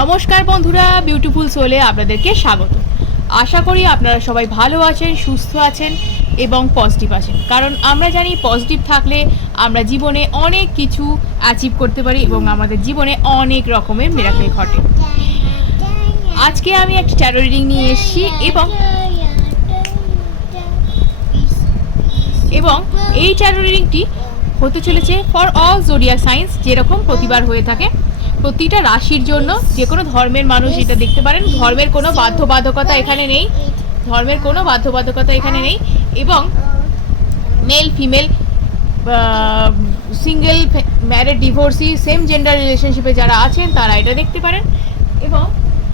নমস্কার বন্ধুরা বিউটিফুল সোলে আপনাদেরকে স্বাগত। আশা করি আপনারা সবাই ভালো আছেন, সুস্থ আছেন এবং পজিটিভ আছেন। কারণ আমরা জানি পজিটিভ থাকলে আমরা জীবনে অনেক কিছু অ্যাচিভ করতে পারি এবং আমাদের জীবনে অনেক রকমের মেরাকেল ঘটে। আজকে আমি একটা ট্যারো রিডিং নিয়ে এসেছি এবং এবং এই ট্যারো রিডিংটি হতে চলেছে ফর অল জোডিয়া সায়েন্স যেরকম প্রতিবার হয়ে থাকে। প্রতিটা রাশির জন্য যে কোনো ধর্মের মানুষ এটা দেখতে পারেন, ধর্মের কোনো বাধ্যবাধকতা এখানে নেই। ধর্মের কোনো বাধ্যবাধকতা এখানে নেই এবং male female single married divorcee same gender রিলেশনশিপে যারা আছেন, তারা এটা দেখতে পারেন এবং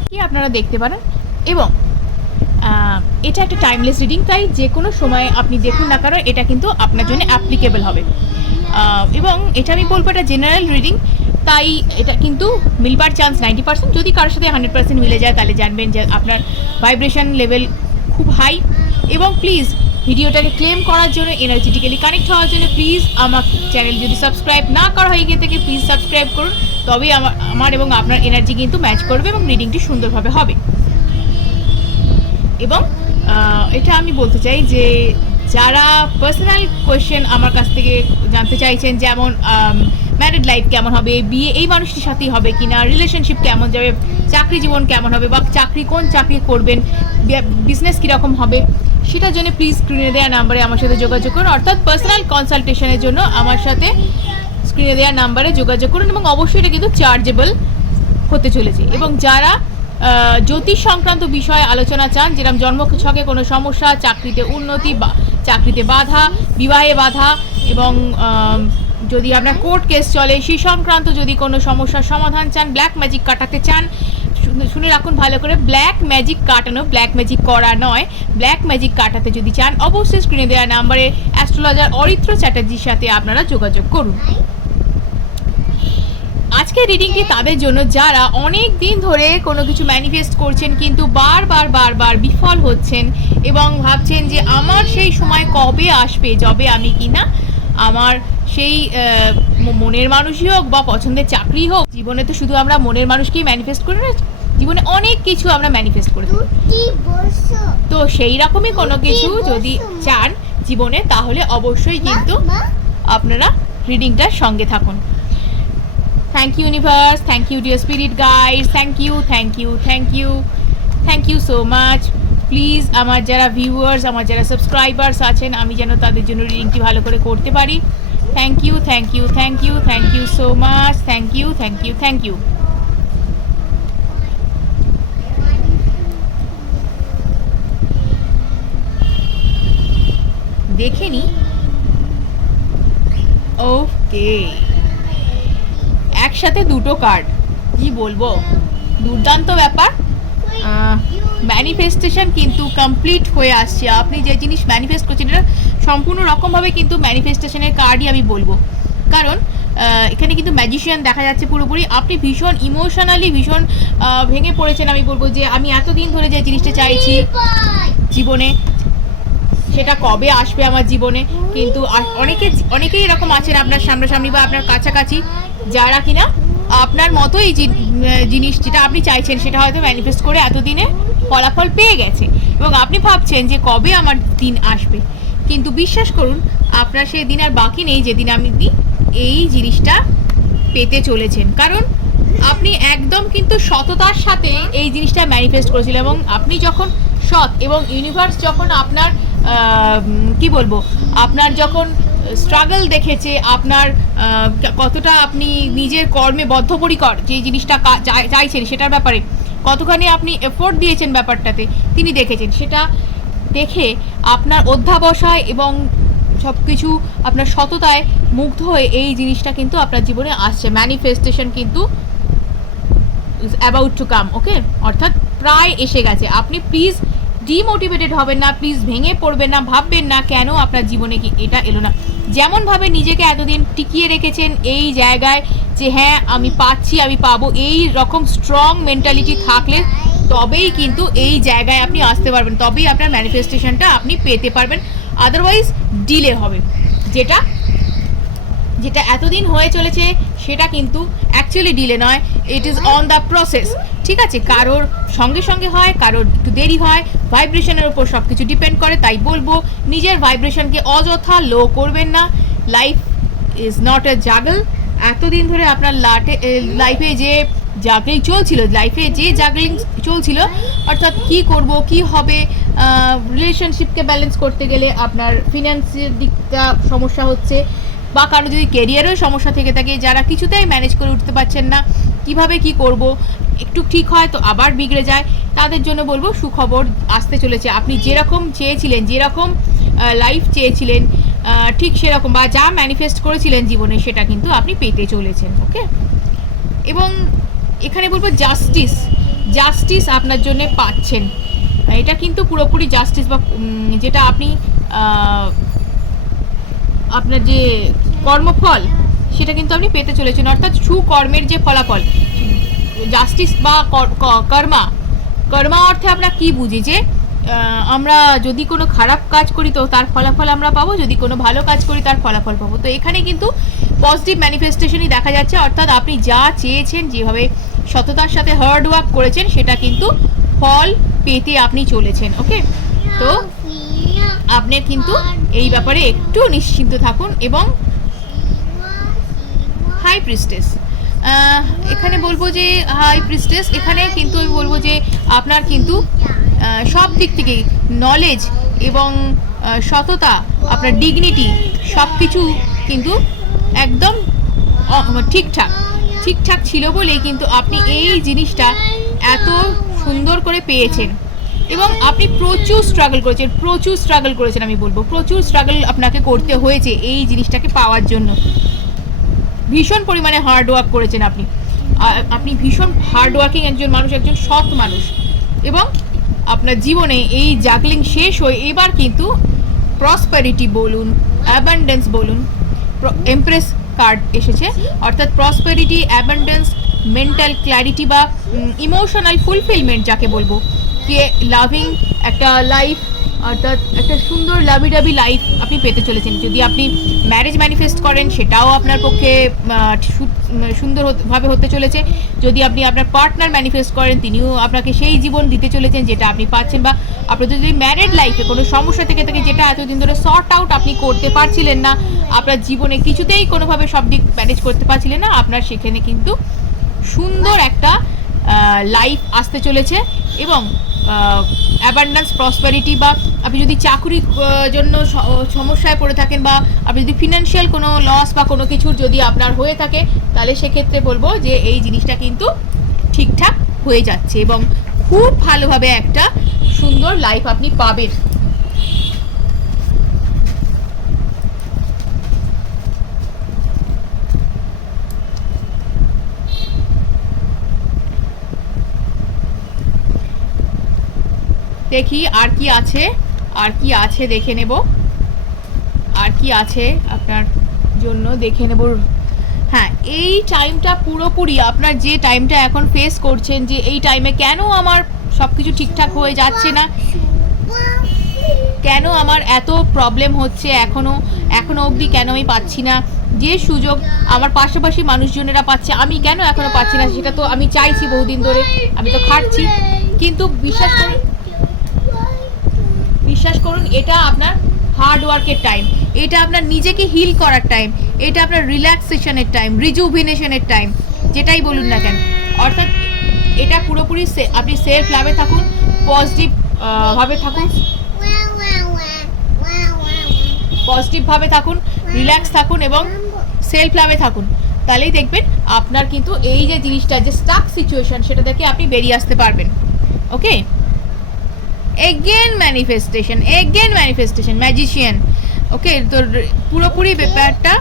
কি আপনারা দেখতে পারেন? এবং এটা একটা টাইমলেস রিডিং তাই যে কোনো সময় আপনি দেখুন না কারণ এটা কিন্তু আপনার জন্য অ্যাপ্লিকেবল হবে। এবং এটা আমি বলব এটা জেনারেল রিডিং তাই এটা কিন্তু মিলবার চান্স নাইনটি পার্সেন্ট যদি কারোর সাথে হান্ড্রেড পার্সেন্ট মিলে যায়, তাহলে জানবেন যে আপনার ভাইব্রেশন লেভেল খুব হাই এবং প্লিজ ভিডিওটাকে ক্লেম করার জন্য এনার্জেটিক্যালি কানেক্ট হওয়ার জন্য প্লিজ আমার চ্যানেল যদি সাবস্ক্রাইব না করা হয়ে গিয়ে থেকে প্লিজ সাবস্ক্রাইব করুন। তবেই আমার আমার এবং আপনার এনার্জি কিন্তু ম্যাচ করবে এবং রিডিংটি সুন্দরভাবে হবে। এবং এটা আমি বলতে চাই যে যারা পার্সোনাল কোয়েশ্চেন আমার কাছ থেকে জানতে চাইছেন, যেমন ম্যারিড লাইফ কেমন হবে? বিয়ে এই মানুষটির সাথেই হবে কিনা? রিলেশনশিপ কেমন যাবে? চাকরি জীবন কেমন হবে? বা চাকরি কোন চাকরি করবেন? বিজনেস কীরকম হবে? সেটার জন্য প্লিজ স্ক্রিনে দেওয়া নাম্বারে আমার সাথে যোগাযোগ করুন। অর্থাৎ পার্সোনাল কনসালটেশনের জন্য আমার সাথে স্ক্রিনে দেওয়া নাম্বারে যোগাযোগ করুন এবং অবশ্যই এটা কিন্তু চার্জেবল হতে চলেছে। এবং যারা জ্যোতিষ সংক্রান্ত বিষয়ে আলোচনা চান যেরকম জন্মছকে কোনো সমস্যা, চাকরিতে উন্নতি বা, চাকরিতে বাধা, বিবাহে বাধা এবং যদি আপনার কোর্ট কেস চলে সেই সংক্রান্ত যদি কোনো সমস্যার সমাধান চান ব্ল্যাক ম্যাজিক কাটাতে চান, শুনে- রাখুন ভালো করে ব্ল্যাক ম্যাজিক কাটানো ব্ল্যাক ম্যাজিক করা নয়। ব্ল্যাক ম্যাজিক কাটাতে যদি চান, অবশ্যই স্ক্রিনে দেওয়া নাম্বারে অ্যাস্ট্রোলজার অরিত্র চ্যাটার্জির সাথে আপনারা যোগাযোগ করুন। আজকের রিডিংটি তাদের জন্য, যারা অনেক দিন ধরে কোনো কিছু ম্যানিফেস্ট করছেন, কিন্তু বারবার বারবার বিফল হচ্ছেন এবং ভাবছেন যে, আমার সেই সময় কবে আসবে, যবে আমি কিনা? আমার সেই মনের মানুষই হোক বা পছন্দের চাকরি হোক জীবনে তো শুধু আমরা মনের মানুষকেই ম্যানিফেস্ট করে না জীবনে অনেক কিছু আমরা ম্যানিফেস্ট করে তো সেই রকমই কোনো কিছু যদি চান জীবনে তাহলে অবশ্যই কিন্তু আপনারা রিডিংটার সঙ্গে থাকুন। Thank you universe thank you dear spirit guide thank you thank you thank you thank you so much please আমার যারা ভিউয়ার্স আমার যারা সাবস্ক্রাইবার্স আছেন আমি যেন তাদের জন্য রিডিংটি ভালো করে করতে পারি। Thank you thank you thank you thank you so much thank you thank you thank you দেখে নি। ওকে একসাথে দুটো কার্ড কি বলব? দুর্দান্ত ব্যাপার। ম্যানিফেস্টেশন কিন্তু কমপ্লিট হয়ে আসছে। আপনি যে জিনিস ম্যানিফেস্ট করছেন, এটা সম্পূর্ণ রকমভাবে কিন্তু ম্যানিফেস্টেশনের কার্ডই আমি বলব। কারণ এখানে কিন্তু ম্যাজিশিয়ান দেখা যাচ্ছে পুরোপুরি। আপনি ভীষণ ইমোশনালি ভীষণ ভেঙে পড়েছেন আমি বলব যে, আমি এতদিন ধরে যে জিনিসটা চাইছি জীবনে, সেটা কবে আসবে আমার জীবনে? কিন্তু অনেকে, অনেকেই এরকম আছেন আপনার সামনাসামনি বা আপনার কাছাকাছি, যারা কিনা আপনার মতোই জিনিস যেটা আপনি চাইছেন, সেটা হয়তো ম্যানিফেস্ট করে এতদিনে ফলাফল পেয়ে গেছে। এবং আপনি ভাবছেন যে কবে আমার দিন আসবে? কিন্তু বিশ্বাস করুন, আপনার সেই দিন আর বাকি নেই যেদিন আপনি এই জিনিসটা পেতে চলেছেন। কারণ আপনি একদম কিন্তু সততার সাথে এই জিনিসটা ম্যানিফেস্ট করেছিলেন এবং আপনি যখন সৎ এবং ইউনিভার্স যখন আপনার কি বলব, আপনার যখন স্ট্রাগল দেখেছে, আপনার কতটা আপনি নিজের কর্মে বদ্ধপরিকর যে জিনিসটা চাইছেন সেটার ব্যাপারে, কতখানি আপনি এফোর্ট দিয়েছেন ব্যাপারটাতে, তিনি দেখেছেন। সেটা দেখে আপনার অধ্যাবসায় এবং সব কিছু আপনার সততায় মুগ্ধ হয়ে এই জিনিসটা কিন্তু আপনার জীবনে আসছে। ম্যানিফেস্টেশন কিন্তু অ্যাবাউট টু কাম ওকে অর্থাৎ প্রায় এসে গেছে। আপনি প্লিজ ডিমোটিভেটেড হবেন না প্লিজ ভেঙে পড়বেন না, ভাববেন না কেন আপনার জীবনে কি এটা এলো না। যেমনভাবে নিজেকে এতদিন টিকিয়ে রেখেছেন এই জায়গায় যে হ্যাঁ আমি পাচ্ছি, আমি পাবো, এই রকম স্ট্রং মেন্টালিটি থাকলে তবেই কিন্তু এই জায়গায় আপনি আসতে পারবেন, তবেই আপনার ম্যানিফেস্টেশনটা আপনি পেতে পারবেন। আদারওয়াইজ ডিলে হবে। যেটা যেটা এতদিন হয়ে চলেছে, সেটা কিন্তু অ্যাকচুয়ালি ডিলে নয়। It is on the process ঠিক আছে? কারোর সঙ্গে সঙ্গে হয়, কারোর একটু দেরি হয় ভাইব্রেশনের উপর সব কিছু ডিপেন্ড করে, তাই বলব, নিজের ভাইব্রেশনকে অযথা লো করবেন না। Life is not a juggle এতদিন ধরে আপনার লাটে লাইফে যে জাগলিং চলছিল লাইফে যে জাগলিং চলছিল, অর্থাৎ কি করব, কি হবে রিলেশনশিপকে ব্যালেন্স করতে গেলে আপনার ফিনান্সের দিকটা সমস্যা হচ্ছে, বা কারও যদি কেরিয়ারেও সমস্যা থেকে থাকে, যারা কিছুতেই ম্যানেজ করে উঠতে পারছেন না, কীভাবে কি করব, একটু ঠিক হয় তো আবার বিগড়ে যায়, তাদের জন্য বলব সুখবর আসতে চলেছে। আপনি যেরকম চেয়েছিলেন, যেরকম লাইফ চেয়েছিলেন ঠিক সেরকম, বা যা ম্যানিফেস্ট করেছিলেন জীবনে, সেটা কিন্তু আপনি পেতে চলেছেন ওকে এবং এখানে বলব জাস্টিস জাস্টিস আপনার জন্য পাচ্ছেন। এটা কিন্তু পুরোপুরি জাস্টিস বা যেটা আপনি আপনার যে কর্মফল, সেটা কিন্তু আপনি পেতে চলেছেন। অর্থাৎ সুকর্মের যে ফলাফল জাস্টিস বা কর- কর্মা কর্মা অর্থে আমরা কি বুঝি? যে আমরা যদি কোনো খারাপ কাজ করি, তো তার ফলাফল আমরা পাবো। যদি কোনো ভালো কাজ করি, তার ফলাফল পাবো। তো এখানে কিন্তু পজিটিভ ম্যানিফেস্টেশনই দেখা যাচ্ছে। অর্থাৎ আপনি যা চেয়েছেন, যেভাবে সততার সাথে হার্ড ওয়ার্ক করেছেন, সেটা কিন্তু ফল পেতে আপনি চলেছেন ওকে তো আপনি কিন্তু এই ব্যাপারে একটু নিশ্চিন্ত থাকুন এবং হাই প্রিস্টেস এখানে বলব যে হাই প্রিস্টেস এখানে কিন্তু আমি বলব যে আপনার কিন্তু সব দিক থেকে নলেজ এবং সততা, আপনার ডিগনিটি সব কিছু কিন্তু একদম ঠিকঠাক। ঠিকঠাক ছিল বলেই কিন্তু আপনি এই জিনিসটা এত সুন্দর করে পেয়েছেন। এবং আপনি প্রচুর স্ট্রাগল করেছেন, প্রচুর স্ট্রাগল করেছেন আমি বলব। প্রচুর স্ট্রাগল আপনাকে করতে হয়েছে এই জিনিসটাকে পাওয়ার জন্য। ভীষণ পরিমাণে হার্ড ওয়ার্ক করেছেন আপনি। আপনি ভীষণ হার্ড ওয়ার্কিং একজন মানুষ, একজন সৎ মানুষ। এবং আপনার জীবনে এই জাগলিং শেষ হয়ে এবার কিন্তু প্রসপারিটি বলুন অ্যাবান্ডেন্স বলুন এমপ্রেস কার্ড এসেছে। অর্থাৎ প্রসপেরিটি অ্যাবান্ডেন্স মেন্টাল ক্ল্যারিটি বা ইমোশনাল ফুলফিলমেন্ট যাকে বলব। কে লাভিং একটা লাইফ অর্থাৎ একটা সুন্দর লাভি ডাবি লাইফ আপনি পেতে চলেছেন। যদি আপনি ম্যারেজ ম্যানিফেস্ট করেন সেটাও আপনার পক্ষে আহ, সু- উম, সুন্দর হতে- ভাবে হতে চলেছে। যদি আপনি আপনার পার্টনার ম্যানিফেস্ট করেন তিনিও আপনাকে সেই জীবন দিতে চলেছেন যেটা আপনি পাচ্ছেন বা আপনার যদি ম্যারেড লাইফে কোনো সমস্যা থেকে থাকে যেটা এতদিন ধরে শর্ট আউট আপনি করতে পারছিলেন না আপনার জীবনে কিছুতেই কোনোভাবে সব দিক ম্যানেজ করতে পারছিলেন না আপনার সেখানে কিন্তু সুন্দর একটা লাইফ আসতে চলেছে। এবং অ্যাবান্ডান্স প্রসপারিটি বা আপনি যদি চাকরি জন্য সমস্যায় পড়ে থাকেন বা আপনি যদি ফিনান্সিয়াল কোনো লস বা কোনো কিছুর যদি আপনার হয়ে থাকে, তাহলে সেক্ষেত্রে বলব যে এই জিনিসটা কিন্তু ঠিকঠাক হয়ে যাচ্ছে এবং খুব ভালোভাবে একটা সুন্দর লাইফ আপনি পাবেন। দেখি আর কি আছে, আর কি আছে দেখে নেব। আর কি আছে আপনার জন্য দেখে নেব। হ্যাঁ এই টাইমটা পুরোপুরি আপনার যে টাইমটা এখন ফেস করছেন যে এই টাইমে কেন আমার সব কিছু ঠিকঠাক হয়ে যাচ্ছে না? কেন আমার এত প্রবলেম হচ্ছে এখনও? এখনও অবধি কেন আমি পাচ্ছি না? যে সুযোগ আমার পাশাপাশি মানুষজনেরা পাচ্ছে, আমি কেন এখনও পাচ্ছি না? সেটা তো আমি চাইছি বহুদিন ধরে, আমি তো খাটছি। কিন্তু বিশ্বাস করুন বিশ্বাস করুন, এটা আপনার হার্ড ওয়ার্কের টাইম এটা আপনার নিজেকে হিল করার টাইম এটা আপনার রিল্যাক্সেশনের টাইম রিজুভিনেশনের টাইম যেটাই বলুন না কেন। অর্থাৎ এটা পুরোপুরি আপনি সেলফ লাভে থাকুন পজিটিভ ভাবে থাকুন। পজিটিভভাবে থাকুন রিল্যাক্স থাকুন এবং সেলফ লাভে থাকুন। তাহলেই দেখবেন আপনার কিন্তু এই যে জিনিসটা, যে স্টাক সিচুয়েশন সেটা থেকে আপনি বেরিয়ে আসতে পারবেন। Okay again manifestation again manifestation magician okay তো পুরোপুরি ব্যাপারটা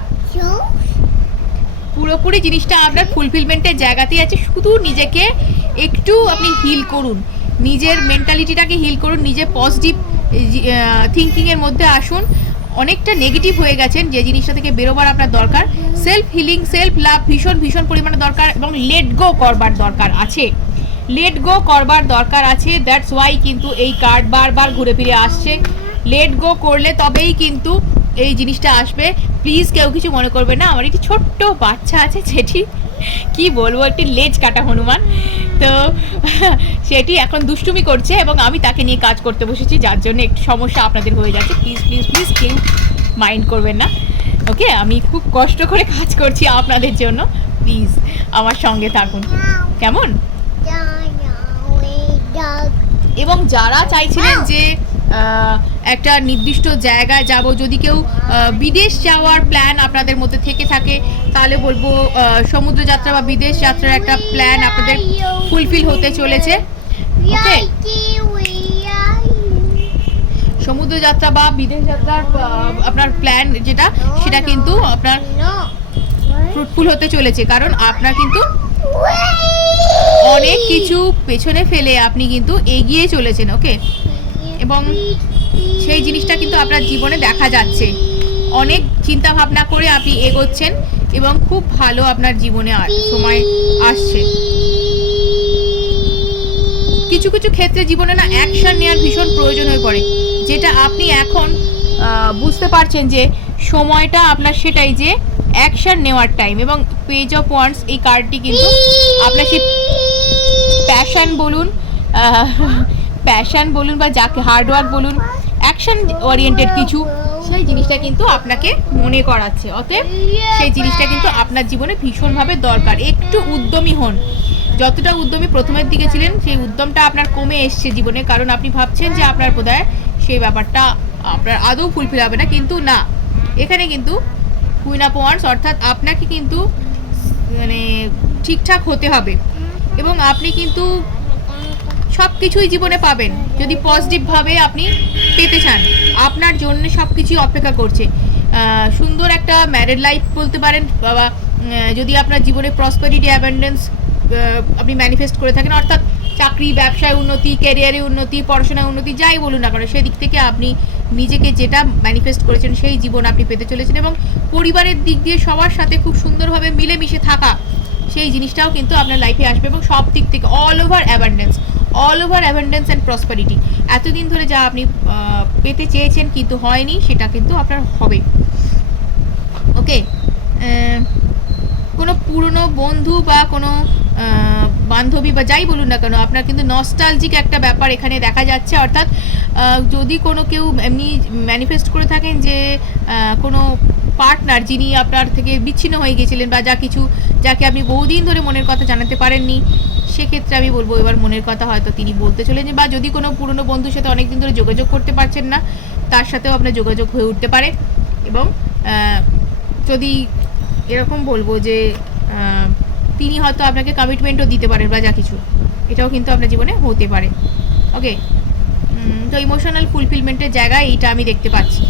পুরোপুরি জিনিসটা আপনার ফুলফিলমেন্টের জায়গাতেই আছে শুধু নিজেকে একটু আপনি হিল করুন। নিজের মেন্টালিটিটাকে হিল করুন নিজের পজিটিভ থিঙ্কিংয়ের মধ্যে আসুন। অনেকটা নেগেটিভ হয়ে গেছেন যে জিনিসটা থেকে বেরোবার আপনার দরকার। সেলফ হিলিং সেলফ লাভ ভীষণ ভীষণ পরিমাণে দরকার এবং লেট গো করবার দরকার আছে। লেট গো করবার দরকার আছে দ্যাটস ওয়াই কিন্তু এই কার্ড বারবার ঘুরে ফিরে আসছে। লেট গো করলে তবেই কিন্তু এই জিনিসটা আসবে। প্লিজ কেউ কিছু মনে করবে না, আমার একটি ছোট্ট বাচ্চা আছে যেটি, কি বলব, একটি লেজ কাটা হনুমান। তো, সেটি এখন দুষ্টুমি করছে এবং আমি তাকে নিয়ে কাজ করতে বসেছি, যার জন্য একটু সমস্যা আপনাদের হয়ে যাচ্ছে। প্লিজ প্লিজ প্লিজ কেউ মাইন্ড করবেন না। ওকে আমি খুব কষ্ট করে কাজ করছি আপনাদের জন্য। প্লিজ আমার সঙ্গে থাকুন। কেমন? এবং যারা চাইছিলেন যে একটা নির্দিষ্ট জায়গায় যাব যদি কেউ বিদেশ যাওয়ার প্ল্যান আপনাদের মধ্যে থেকে থাকে তাহলে বলব সমুদ্র যাত্রা বা বিদেশ যাত্রার একটা প্ল্যান আপনাদের ফুলফিল হতে চলেছে। ওকে সমুদ্র যাত্রা বা বিদেশ যাত্রার আপনার প্ল্যান যেটা সেটা কিন্তু আপনার ফ্রুটফুল হতে চলেছে। কারণ আপনার কিন্তু অনেক কিছু পেছনে ফেলে আপনি কিন্তু এগিয়ে চলেছেন ওকে এবং সেই জিনিসটা কিন্তু আপনার জীবনে দেখা যাচ্ছে। অনেক চিন্তা ভাবনা করে আপনি এগোচ্ছেন এবং খুব ভালো আপনার জীবনে সময় আসছে। কিছু কিছু ক্ষেত্রে জীবনে না অ্যাকশন নেওয়ার ভীষণ প্রয়োজন হয়ে পড়ে, যেটা আপনি এখন বুঝতে পারছেন যে সময়টা আপনার সেটাই যে অ্যাকশন নেওয়ার টাইম এবং পেজ অফ ওয়ান্স এই কার্ডটি কিন্তু আপনার সেই প্যাশন বলুন প্যাশন বলুন বা যাকে হার্ডওয়ার্ক বলুন অ্যাকশন ওরিয়েন্টেড কিছু, সেই জিনিসটা কিন্তু আপনাকে মনে করাচ্ছে। অতএব সেই জিনিসটা কিন্তু আপনার জীবনে ভীষণভাবে দরকার। একটু উদ্যমী হন। যতটা উদ্যমী প্রথমের দিকে ছিলেন, সেই উদ্যমটা আপনার কমে এসছে জীবনে। কারণ আপনি ভাবছেন যে আপনার বোধহয় সেই ব্যাপারটা আপনার আদৌ ফুলফিল হবে না। কিন্তু না। এখানে কিন্তু কুইন অফ ওয়ান্স অর্থাৎ আপনাকে কিন্তু মানে ঠিকঠাক হতে হবে। এবং আপনি কিন্তু সব কিছুই জীবনে পাবেন। যদি পজিটিভভাবে আপনি পেতে চান, আপনার জন্য সব কিছুই অপেক্ষা করছে। সুন্দর একটা ম্যারেড লাইফ বলতে পারেন বা যদি আপনার জীবনে প্রসপারিটি অ্যাবেন্ডেন্স আপনি ম্যানিফেস্ট করে থাকেন, অর্থাৎ চাকরি, ব্যবসায় উন্নতি ক্যারিয়ারে উন্নতি, পড়াশোনায় উন্নতি, যাই বলুন না কেন, সেদিক থেকে আপনি নিজেকে যেটা ম্যানিফেস্ট করেছেন সেই জীবন আপনি পেতে চলেছেন এবং পরিবারের দিক দিয়ে সবার সাথে খুব সুন্দরভাবে মিলেমিশে থাকা সেই জিনিসটাও কিন্তু আপনার লাইফে আসবে এবং সব দিক থেকে all over abundance all over abundance and prosperity এতদিন ধরে যা আপনি পেতে চেয়েছেন কিন্তু হয়নি, সেটা কিন্তু আপনার হবে। ওকে কোনো পুরনো বন্ধু বা কোনো বান্ধবী বা যাই বলুন না কেন, আপনার কিন্তু নস্টালজিক একটা ব্যাপার এখানে দেখা যাচ্ছে। অর্থাৎ যদি কোনো কেউ এমনি ম্যানিফেস্ট করে থাকেন যে কোনো পার্টনার যিনি আপনার থেকে বিচ্ছিন্ন হয়ে গেছিলেন বা যা কিছু, যাকে আপনি বহুদিন ধরে মনের কথা জানাতে পারেননি, সেক্ষেত্রে আমি বলব এবার মনের কথা হয়তো তিনি বলতে চলেছেন বা যদি কোনো পুরনো বন্ধুর সাথে অনেকদিন ধরে যোগাযোগ করতে পারছেন না, তার সাথেও আপনার যোগাযোগ হয়ে উঠতে পারে। এবং যদি এরকম বলব যে তিনি হয়তো আপনাকে কমিটমেন্টও দিতে পারেন বা যা কিছু। এটাও কিন্তু আপনার জীবনে হতে পারে। ওকে তো ইমোশনাল ফুলফিলমেন্টের জায়গায় এইটা আমি দেখতে পাচ্ছি।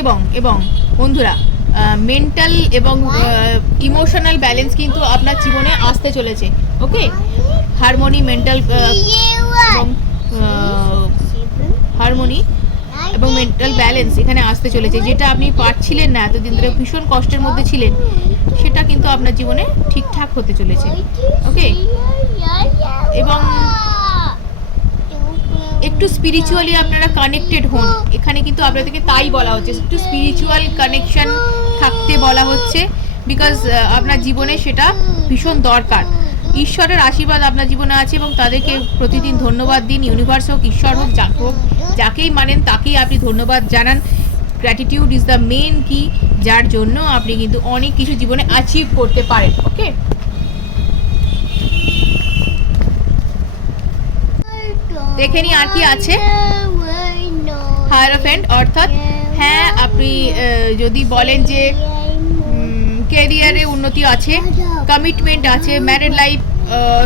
এবং এবং বন্ধুরা মেন্টাল এবং ইমোশনাল ব্যালেন্স কিন্তু আপনার জীবনে আসতে চলেছে। ওকে হারমোনি মেন্টাল হারমোনি এবং মেন্টাল ব্যালেন্স এখানে আসতে চলেছে। যেটা আপনি পারছিলেন না এতদিন ধরে, ভীষণ কষ্টের মধ্যে ছিলেন, সেটা কিন্তু আপনার জীবনে ঠিকঠাক হতে চলেছে। ওকে এবং একটু স্পিরিচুয়ালি আপনারা কানেক্টেড হন। এখানে কিন্তু আপনাদেরকে তাই বলা হচ্ছে, একটু স্পিরিচুয়াল কানেকশন থাকতে বলা হচ্ছে বিকজ আপনার জীবনে সেটা ভীষণ দরকার। ঈশ্বরের আশীর্বাদ আপনার জীবনে আছে এবং তাদেরকে প্রতিদিন ধন্যবাদ দিন। ইউনিভার্স হোক, ঈশ্বর হোক, যা হোক, যাকেই মানেন তাকেই আপনি ধন্যবাদ জানান। গ্র্যাটিটিউড ইজ দ্য মেন কি যার জন্য আপনি কিন্তু অনেক কিছু জীবনে অ্যাচিভ করতে পারেন ওকে দেখে নি আর কি আছে। হায়ার হায়ারফেন্ট অর্থাৎ হ্যাঁ আপনি যদি বলেন যে ক্যারিয়ারে উন্নতি আছে কমিটমেন্ট আছে ম্যারেড লাইফ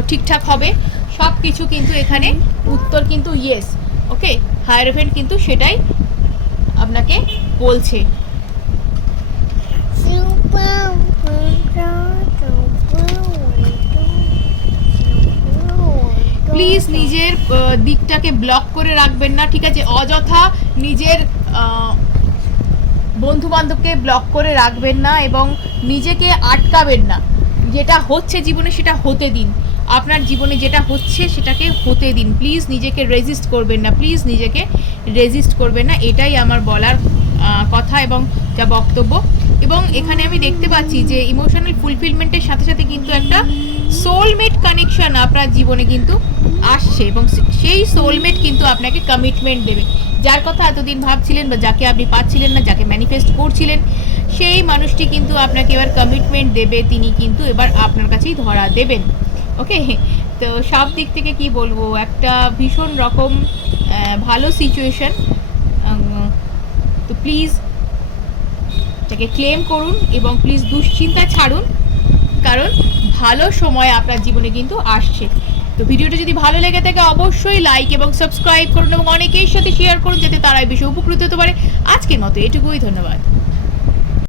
ঠিকঠাক হবে সব কিছু কিন্তু এখানে উত্তর কিন্তু ইয়েস ওকে হায়ারফেন্ট কিন্তু সেটাই আপনাকে বলছে। প্লিজ নিজের দিকটাকে ব্লক করে রাখবেন না, ঠিক আছে? অযথা নিজের বন্ধু বান্ধবকে ব্লক করে রাখবেন না এবং নিজেকে আটকাবেন না। যেটা হচ্ছে জীবনে সেটা হতে দিন। আপনার জীবনে যেটা হচ্ছে সেটাকে হতে দিন। প্লিজ নিজেকে রেজিস্ট করবেন না। প্লিজ নিজেকে রেজিস্ট করবেন না। এটাই আমার বলার কথা এবং যা বক্তব্য। এবং এখানে আমি দেখতে পাচ্ছি যে ইমোশনাল ফুলফিলমেন্টের সাথে সাথে কিন্তু একটা সোলমেট কানেকশন আপনার জীবনে কিন্তু আসছে এবং সেই সোলমেট কিন্তু আপনাকে কমিটমেন্ট দেবে। যার কথা এতদিন ভাবছিলেন বা যাকে আপনি পাচ্ছিলেন না, যাকে ম্যানিফেস্ট করছিলেন, সেই মানুষটি কিন্তু আপনাকে এবার কমিটমেন্ট দেবে, তিনি কিন্তু এবার আপনার কাছেই ধরা দেবেন। ওকে তো সব দিক থেকে কি বলব, একটা ভীষণ রকম ভালো সিচুয়েশন তো প্লিজ এটাকে ক্লেম করুন এবং প্লিজ দুশ্চিন্তা ছাড়ুন। কারণ ভালো সময় আপনার জীবনে কিন্তু আসছে। তো ভিডিওটা যদি ভালো লেগে থাকে, অবশ্যই লাইক এবং সাবস্ক্রাইব করুন এবং অনেকের সাথে শেয়ার করুন, যাতে তারা এই বিষয়ে উপকৃত হতে পারে। আজকের মতো এটুকুই, ধন্যবাদ।